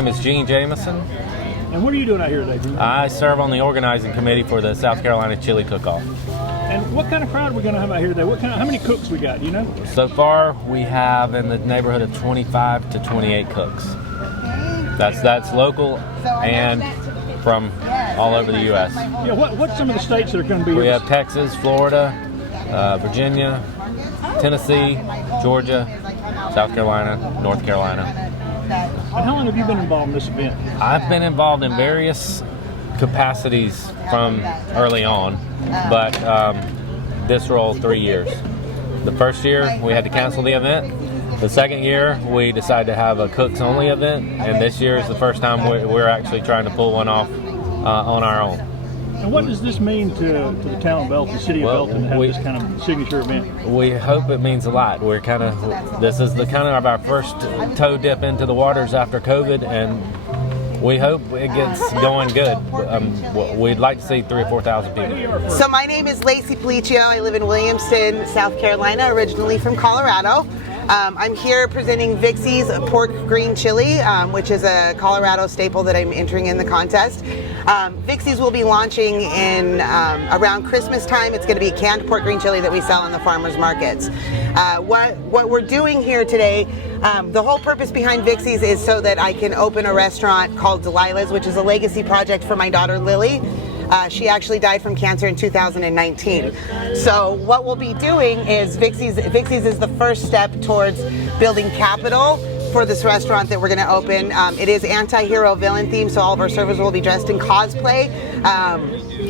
name is Gene Jamison. And what are you doing out here today, Gene? I serve on the organizing committee for the South Carolina Chili Cook-Off. And what kind of crowd are we going to have out here today? How many cooks we got, do you know? So far, we have in the neighborhood of 25 to 28 cooks. That's local and from all over the U.S. Yeah, what's some of the states that are going to be here? We have Texas, Florida, Virginia, Tennessee, Georgia, South Carolina, North Carolina. And how long have you been involved in this event? I've been involved in various capacities from early on, but this role 3 years. The first year we had to cancel the event. The second year we decided to have a cooks only event, and this year is the first time we're actually trying to pull one off on our own. And what does this mean to the town of Belton, the city of Belton, to have this kind of signature event? We hope it means a lot. This is the kind of our first toe dip into the waters after COVID, and we hope it gets going good. We'd like to see 3,000 or 4,000 people. So my name is Lacey Policio. I live in Williamston, South Carolina, originally from Colorado. I'm here presenting Vixie's pork green chili, which is a Colorado staple that I'm entering in the contest. Vixie's will be launching in around Christmas time. It's going to be canned pork green chili that we sell in the farmers markets. What we're doing here today, the whole purpose behind Vixie's is so that I can open a restaurant called Delilah's, which is a legacy project for my daughter Lily. She actually died from cancer in 2019. So what we'll be doing is Vixie's is the first step towards building capital for this restaurant that we're going to open. It is anti-hero villain themed, so all of our servers will be dressed in cosplay.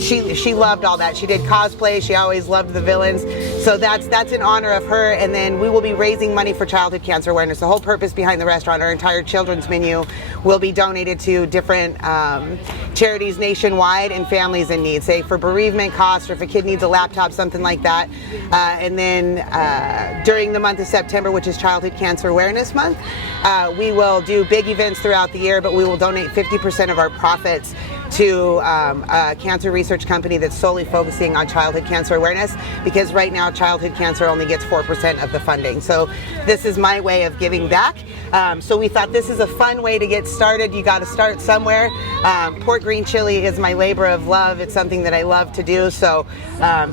She loved all that. She did cosplay. She always loved the villains. So that's in honor of her. And then we will be raising money for childhood cancer awareness. The whole purpose behind the restaurant, our entire children's menu, will be donated to different charities nationwide and families in need, say for bereavement costs or if a kid needs a laptop, something like that. And then during the month of September, which is Childhood Cancer Awareness Month, we will do big events throughout the year, but we will donate 50% of our profits to a cancer research company that's solely focusing on childhood cancer awareness, because right now childhood cancer only gets 4% of the funding. So this is my way of giving back. So we thought this is a fun way to get started. You got to start somewhere. Pork green chili is my labor of love. It's something that I love to do. So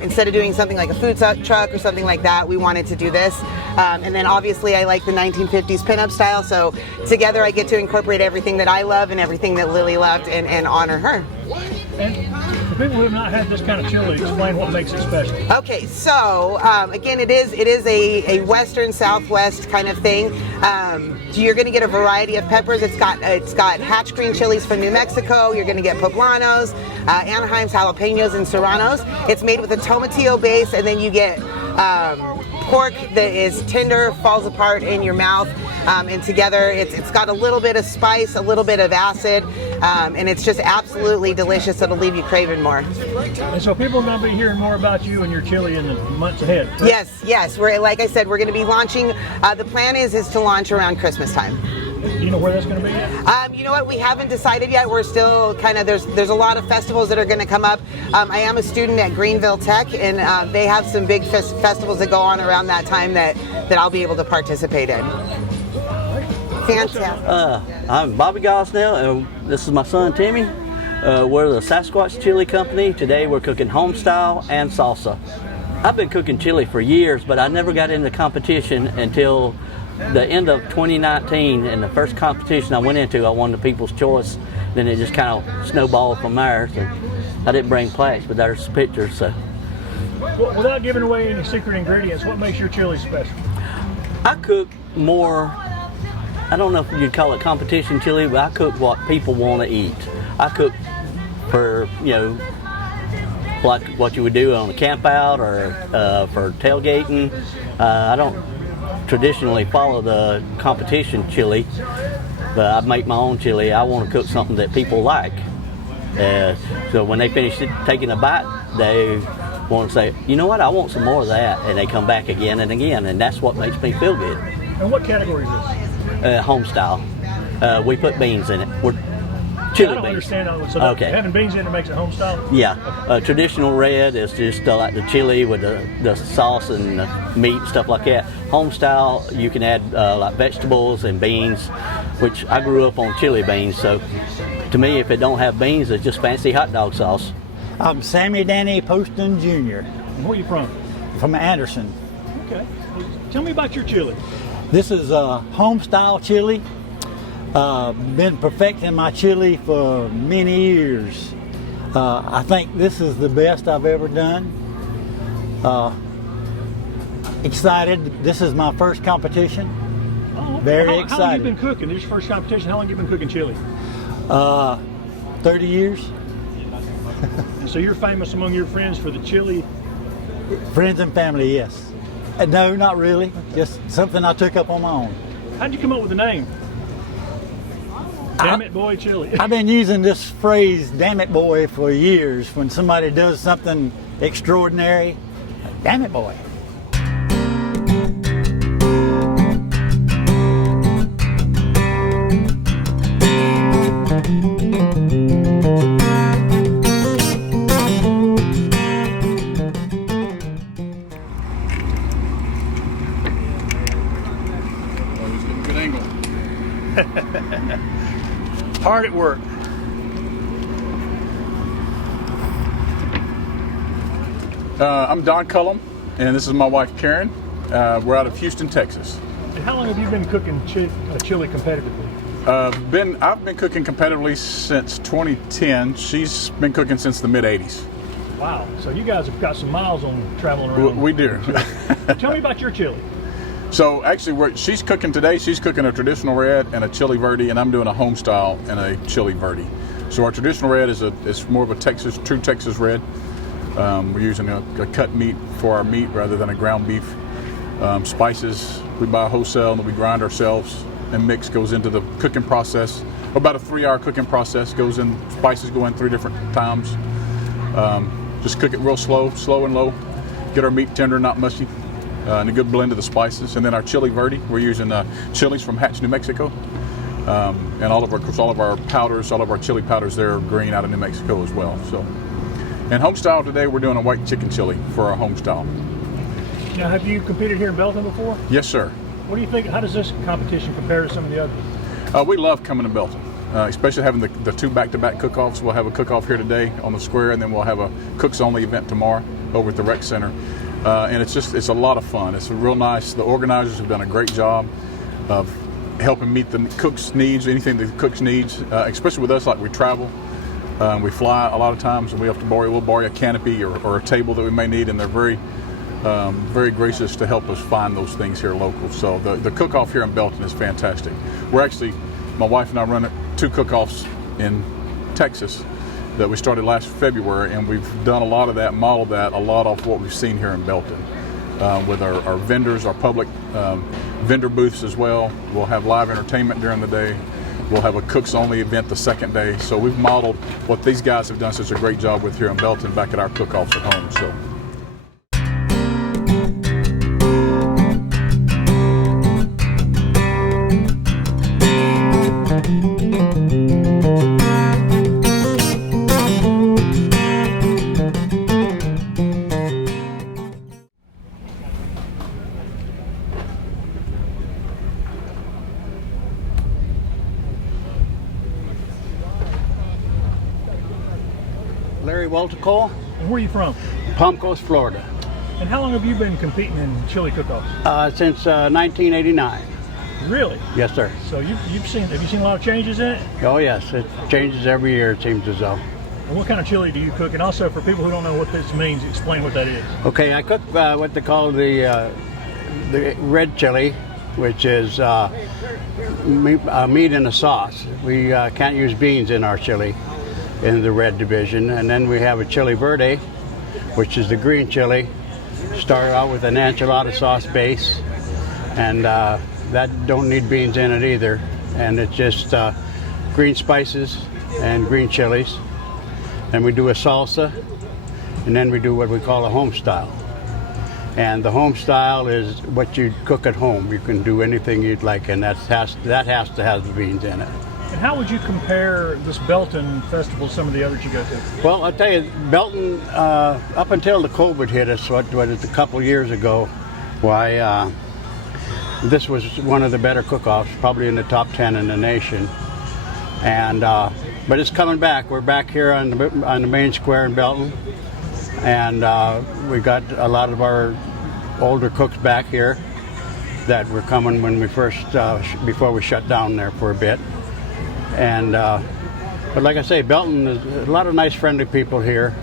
instead of doing something like a food truck or something like that, we wanted to do this. And then obviously I like the 1950s pinup style. So together I get to incorporate everything that I love and everything that Lily loved and honor her. And for people who have not had this kind of chili, explain what makes it special. Okay, so again, it is a western southwest kind of thing. You're going to get a variety of peppers. It's got hatch green chilies from New Mexico. You're going to get poblanos, Anaheim's, jalapenos, and serranos. It's made with a tomatillo base, and then you get pork that is tender, falls apart in your mouth, and together it's got a little bit of spice, a little bit of acid, and it's just absolutely delicious. It'll leave you craving more. And so people are going to be hearing more about you and your chili in the months ahead, correct? Yes. We're, like I said, we're going to be launching. The plan is to launch around Christmas time. Do you know where that's going to be at? You know what? We haven't decided yet. We're still kind of, there's a lot of festivals that are going to come up. I am a student at Greenville Tech, and they have some big festivals that go on around that time that I'll be able to participate in. Fantastic. I'm Bobby Gosnell, and this is my son Timmy. We're the Sasquatch Chili Company. Today we're cooking Homestyle and Salsa. I've been cooking chili for years, but I never got into competition until the end of 2019, and the first competition I went into, I won the People's Choice. Then it just kind of snowballed from there. So I didn't bring plaques, but there's pictures. So, well, without giving away any secret ingredients, what makes your chili special? I cook more. I don't know if you'd call it competition chili, but I cook what people want to eat. I cook for, like what you would do on a camp out or for tailgating. I don't traditionally follow the competition chili, but I make my own chili. I want to cook something that people like. So when they finish taking a bite, they want to say, you know what, I want some more of that, and they come back again and again, and that's what makes me feel good. And what category is this? Homestyle. We put beans in it. We're chili I don't beans. understand. So okay. Having beans in it makes it Homestyle? Yeah. Traditional red is just like the chili with the sauce and the meat and stuff like that. Homestyle, you can add like vegetables and beans. which I grew up on chili beans. So to me, if it don't have beans, it's just fancy hot dog sauce. I'm Sammy Danny Poston Jr. And where are you from? from Anderson. Okay. Well, tell me about your chili. This is a Homestyle chili. Been perfecting my chili for many years. I think this is the best I've ever done. Excited. This is my first competition. Oh, Very how excited. long have you been cooking? This is your first competition. How long have you been cooking chili? 30 years. And so you're famous among your friends for the chili. Friends and family, yes. No, not really. Just something I took up on my own. How'd you come up with the name? Damn it, boy, chili. I've been using this phrase, damn it, boy, for years. When somebody does something extraordinary, damn it, boy. Hard at work. I'm Don Cullum, and this is my wife Karen. We're out of Houston, Texas. And how long have you been cooking chili competitively? I've been cooking competitively since 2010. She's been cooking since the mid '80s. Wow. So you guys have got some miles on traveling around. We do. Tell me about your chili. So actually, she's cooking today. She's cooking a traditional red and a chili verde, and I'm doing a homestyle and a chili verde. So our traditional red is more of a true Texas red. We're using a cut meat for our meat rather than a ground beef. Spices we buy wholesale and we grind ourselves, and mix goes into the cooking process. About a 3-hour cooking process goes in. Spices go in 3 different times. Just cook it real slow and low. Get our meat tender, not mushy. And a good blend of the spices, and then our chili verde. We're using chilies from Hatch, New Mexico, and all of our powders, all of our chili powders there are green out of New Mexico as well. So, and homestyle today, we're doing a white chicken chili for our homestyle. Now, have you competed here in Belton before? Yes, sir. What do you think? How does this competition compare to some of the others? We love coming to Belton, especially having the 2 back-to-back cook-offs. We'll have a cook-off here today on the square, and then we'll have a cooks-only event tomorrow over at the rec center. And it's a lot of fun. It's real nice. The organizers have done a great job of helping meet the cook's needs, anything the cook's needs, especially with us, like we travel. We fly a lot of times, and we'll borrow a canopy or a table that we may need, and they're very gracious to help us find those things here local. So the cook-off here in Belton is fantastic. My wife and I run 2 cook-offs in Texas that we started last February, and we've done a lot of that, modeled that a lot off what we've seen here in Belton with our vendors, our public vendor booths as well. We'll have live entertainment during the day. We'll have a cooks only event the second day. So we've modeled what these guys have done such a great job with here in Belton back at our cook-offs at home. So. Weltikol, And where are you from? Palm Coast, Florida. And how long have you been competing in chili cook-offs? Since 1989. Really? Yes, sir. So have you seen a lot of changes in it? Oh, yes. It changes every year, it seems as though. And what kind of chili do you cook? And also, for people who don't know what this means, explain what that is. Okay, I cook what they call the red chili, which is meat in a sauce. We can't use beans in our chili in the red division. And then we have a chili verde, which is the green chili. Start out with an enchilada sauce base, and that don't need beans in it either. And it's just green spices and green chilies. And we do a salsa, and then we do what we call a home style. And the home style is what you cook at home. You can do anything you'd like, and that has to have the beans in it. And how would you compare this Belton festival to some of the others you go to? Well, I'll tell you, Belton, up until the COVID hit us, what is a couple years ago, why this was one of the better cook-offs, probably in the top 10 in the nation. And but it's coming back. We're back here on the main square in Belton, and we got a lot of our older cooks back here that were coming when we first before we shut down there for a bit. And but like I say, Belton is a lot of nice, friendly people here.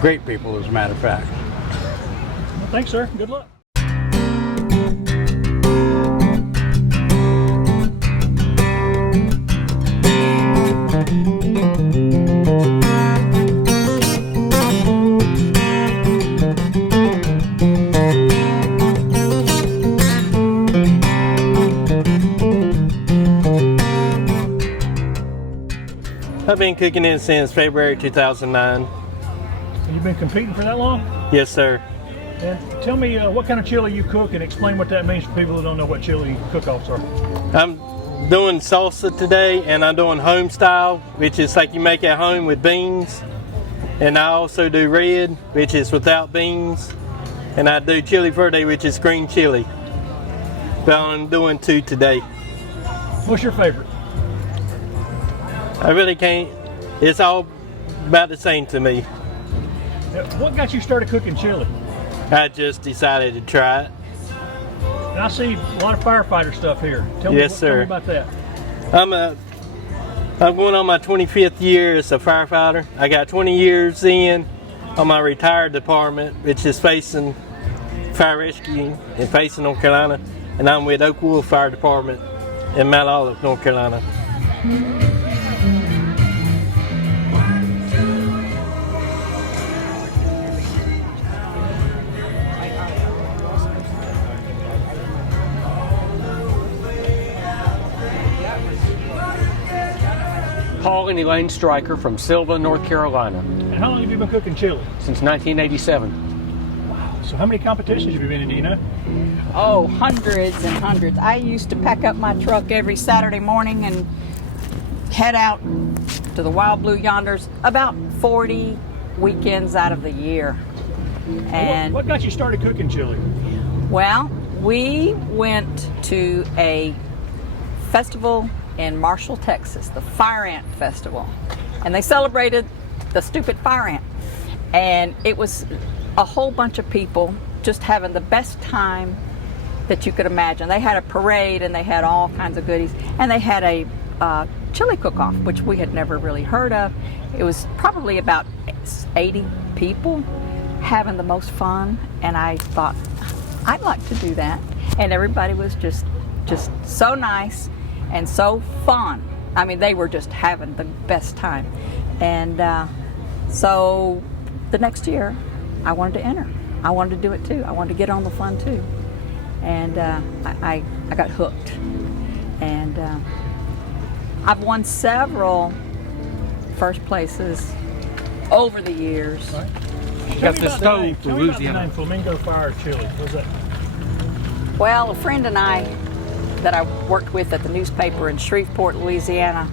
Great people, as a matter of fact. Well, thanks, sir. Good luck. I've been cooking it since February 2009. You've been competing for that long? Yes, sir. And tell me what kind of chili you cook and explain what that means for people who don't know what chili cook-offs are. I'm doing salsa today, and I'm doing Homestyle, which is like you make at home with beans. And I also do red, which is without beans. And I do chili verde, which is green chili. But I'm doing 2 today. What's your favorite? I really can't. It's all about the same to me. What got you started cooking chili? I just decided to try it. And I see a lot of firefighter stuff here. Tell me about that. I'm going on my 25th year as a firefighter. I got 20 years in on my retired department, which is facing fire rescue and facing North Carolina. And I'm with Oak Wolf Fire Department in Mount Olive, North Carolina. Paul and Elaine Stryker from Sylva, North Carolina. And how long have you been cooking chili? Since 1987. So how many competitions have you been in, do you know? Oh, hundreds and hundreds. I used to pack up my truck every Saturday morning and head out to the Wild Blue Yonders about 40 weekends out of the year. And what got you started cooking chili? Well, we went to a festival in Marshall, Texas, the Fire Ant Festival. And they celebrated the stupid fire ant. And it was a whole bunch of people just having the best time that you could imagine. They had a parade and they had all kinds of goodies. And they had a chili cook-off, which we had never really heard of. It was probably about 80 people having the most fun. And I thought, I'd like to do that. And everybody was just so nice and so fun. I mean, they were just having the best time. And so the next year, I wanted to enter. I wanted to do it too. I wanted to get on the fun too. And I got hooked. And I've won several first places over the years. Right. Got the stove for Louisiana. Tell me about the name Flamingo Fire Chili. What's that? Well, a friend and I that I worked with at the newspaper in Shreveport, Louisiana,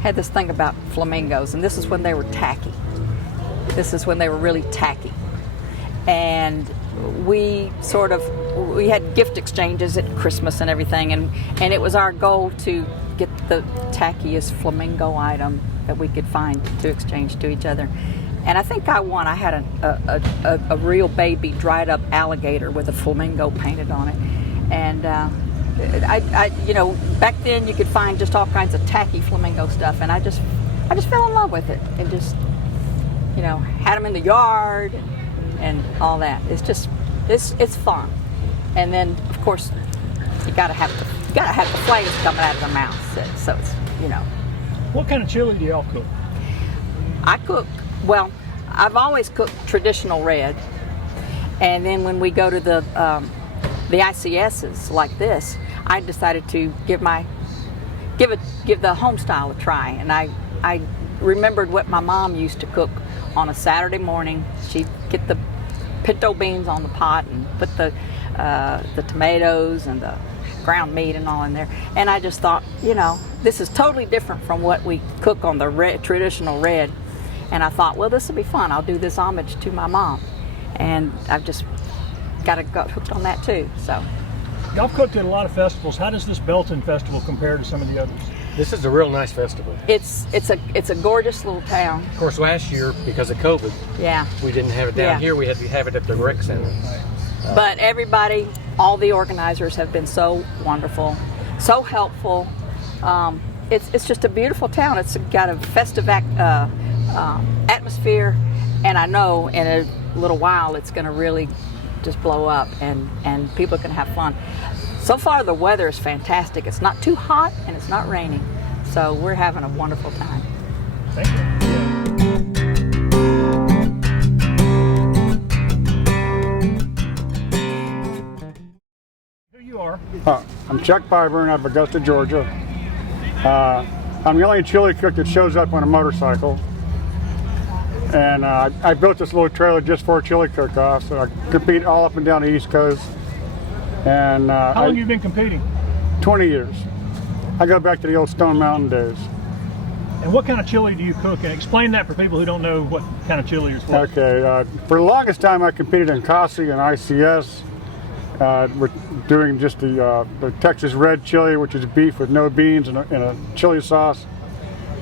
had this thing about flamingos, and this is when they were tacky. This is when they were really tacky. And we had gift exchanges at Christmas and everything, and it was our goal to get the tackiest flamingo item that we could find to exchange to each other. And I think I won. I had a real baby dried up alligator with a flamingo painted on it. And I back then you could find just all kinds of tacky flamingo stuff, and I just fell in love with it, and just had them in the yard and all that. It's fun. And then of course you gotta have the flavors coming out of their mouth. So it's What kind of chili do y'all cook? I've always cooked traditional red, and then when we go to the ICSs like this, I decided to give the Homestyle a try. And I remembered what my mom used to cook on a Saturday morning. She'd get the pinto beans on the pot and put the tomatoes and the ground meat and all in there. And I just thought, this is totally different from what we cook on the traditional red. And I thought, well, this will be fun. I'll do this homage to my mom. And I've just got hooked on that too. So Y'all cooked at a lot of festivals. How does this Belton festival compare to some of the others? This is a real nice festival. It's a gorgeous little town. Of course, last year, because of COVID, Yeah. we didn't have it down here. We had to have it at the rec center. But everybody, all the organizers have been so wonderful, so helpful. It's just a beautiful town. It's got a festive atmosphere, and I know in a little while it's going to really just blow up, and people can have fun. So far the weather is fantastic. It's not too hot and it's not raining, so we're having a wonderful time. Thank you. Who you are? I'm Chuck Byburn out of Augusta, Georgia. I'm the only chili cook that shows up on a motorcycle. And I built this little trailer just for a chili cook-off, so I compete all up and down the East Coast. And How long have you been competing? 20 years. I go back to the old Stone Mountain days. And what kind of chili do you cook? And explain that for people who don't know what kind of chili you're supposed to. Okay, for the longest time I competed in COSI and ICS. We're doing just the Texas red chili, which is beef with no beans and a chili sauce.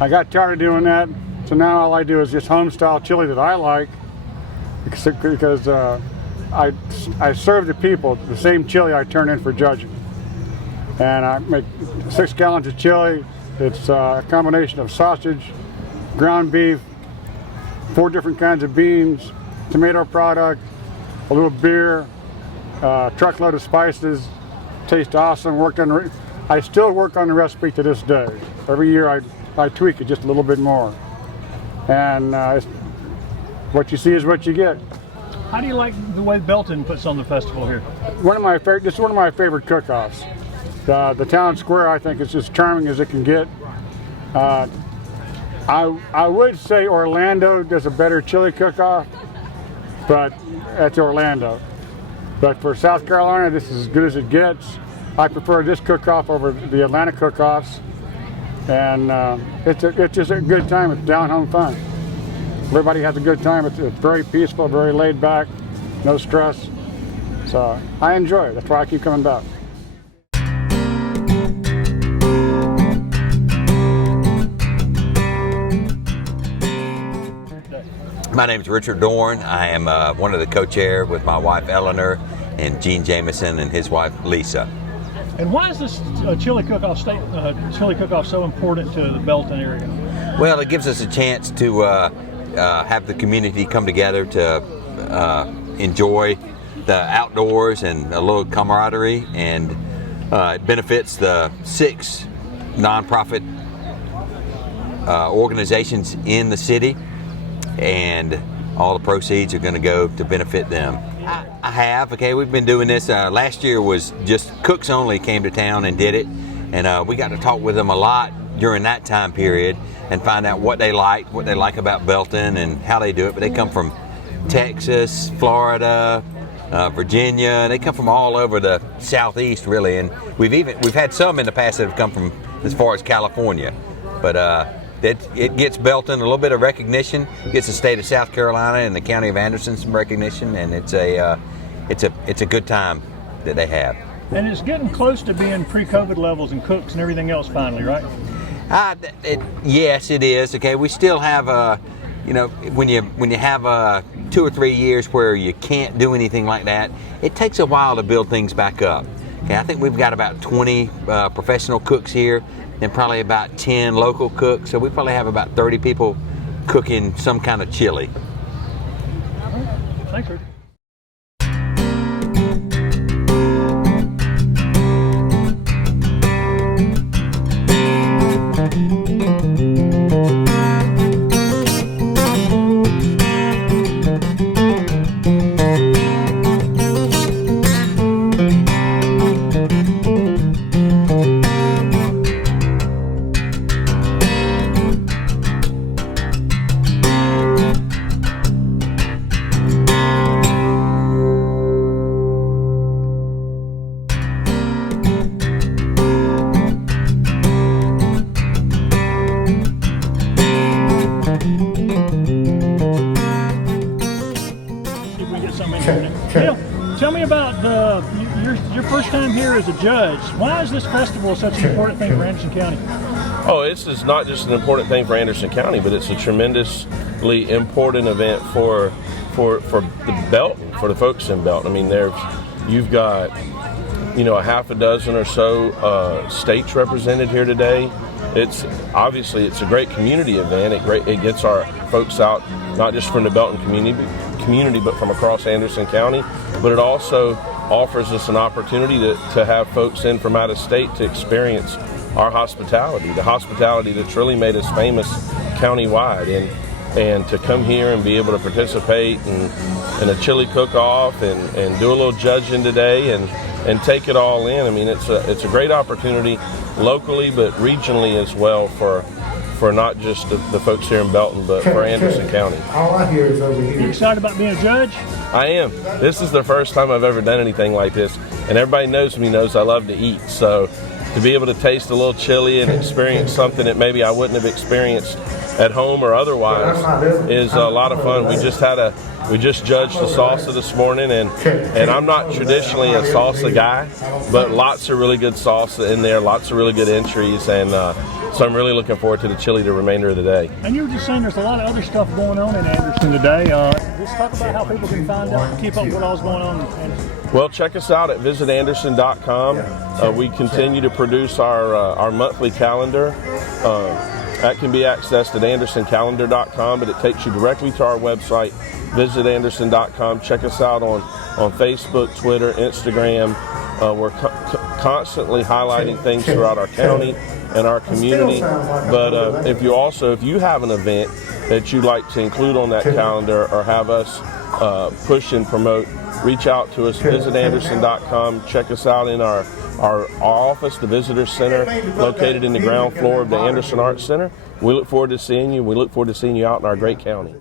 I got tired of doing that, so now all I do is just home-style chili that I like, because I serve the people the same chili I turn in for judging. And I make 6 gallons of chili. It's a combination of sausage, ground beef, 4 different kinds of beans, tomato product, a little beer, truckload of spices. Tastes awesome. I still work on the recipe to this day. Every year I tweak it just a little bit more. And what you see is what you get. How do you like the way Belton puts on the festival here? This is one of my favorite cook-offs. The town square, I think, is as charming as it can get. I would say Orlando does a better chili cook-off, but that's Orlando. But for South Carolina, this is as good as it gets. I prefer this cook-off over the Atlanta cook-offs, and it's just a good time. It's down-home fun. Everybody has a good time. It's very peaceful, very laid back, no stress. So I enjoy it. That's why I keep coming back. My name is Richard Dorn. I am one of the co-chair with my wife Eleanor and Gene Jameson and his wife Lisa. And why is this chili cook-off so important to the Belton area? Well, it gives us a chance to have the community come together to enjoy the outdoors and a little camaraderie, and it benefits the 6 nonprofit organizations in the city, and all the proceeds are going to go to benefit them. We've been doing this. Last year was just cooks only came to town and did it, and we got to talk with them a lot during that time period and find out what they like about Belton and how they do it. But they come from Texas, Florida, Virginia. They come from all over the southeast, really, and we've had some in the past that have come from as far as California. But it gets Belton a little bit of recognition. It gets the state of South Carolina and the county of Anderson some recognition, and it's a good time that they have. And it's getting close to being pre-COVID levels and cooks and everything else finally, right? Yes, it is. Okay, we still have when you have 2 or 3 years where you can't do anything like that, it takes a while to build things back up. Okay, I think we've got about 20 professional cooks here, and probably about 10 local cooks. So we probably have about 30 people cooking some kind of chili. Thanks, Rick. Tell me about your first time here as a judge. Why is this festival such an important thing for Anderson County? Oh, it's not just an important thing for Anderson County, but it's a tremendously important event for the Belton, for the folks in Belton. I mean, you've got a half a dozen or so states represented here today. It's a great community event. It gets our folks out, not just from the Belton community, but from across Anderson County. But it also offers us an opportunity to have folks in from out of state to experience our hospitality, the hospitality that's really made us famous countywide, and to come here and be able to participate in a chili cook-off and do a little judging today and take it all in. I mean, it's a great opportunity locally, but regionally as well for not just the folks here in Belton, but for Anderson County. All I hear is over here. You excited about being a judge? I am. This is the first time I've ever done anything like this, and everybody knows I love to eat. So to be able to taste a little chili and experience something that maybe I wouldn't have experienced at home or otherwise is a lot of fun. We just judged the salsa this morning, and I'm not traditionally a salsa guy, but lots of really good salsa in there, lots of really good entries, and so I'm really looking forward to the chili the remainder of the day. And you were just saying there's a lot of other stuff going on in Anderson today. Let's talk about how people can find out and keep up with what all's going on in Anderson. Well, check us out at visitanderson.com. We continue to produce our monthly calendar. That can be accessed at andersoncalendar.com, but it takes you directly to our website, visitanderson.com. Check us out on Facebook, Twitter, Instagram. We're constantly highlighting things throughout our county and our community. But if you have an event that you'd like to include on that calendar or have us push and promote, reach out to us, visitanderson.com. Check us out in our office, the Visitor Center, located in the ground floor of the Anderson Arts Center. We look forward to seeing you. We look forward to seeing you out in our great county.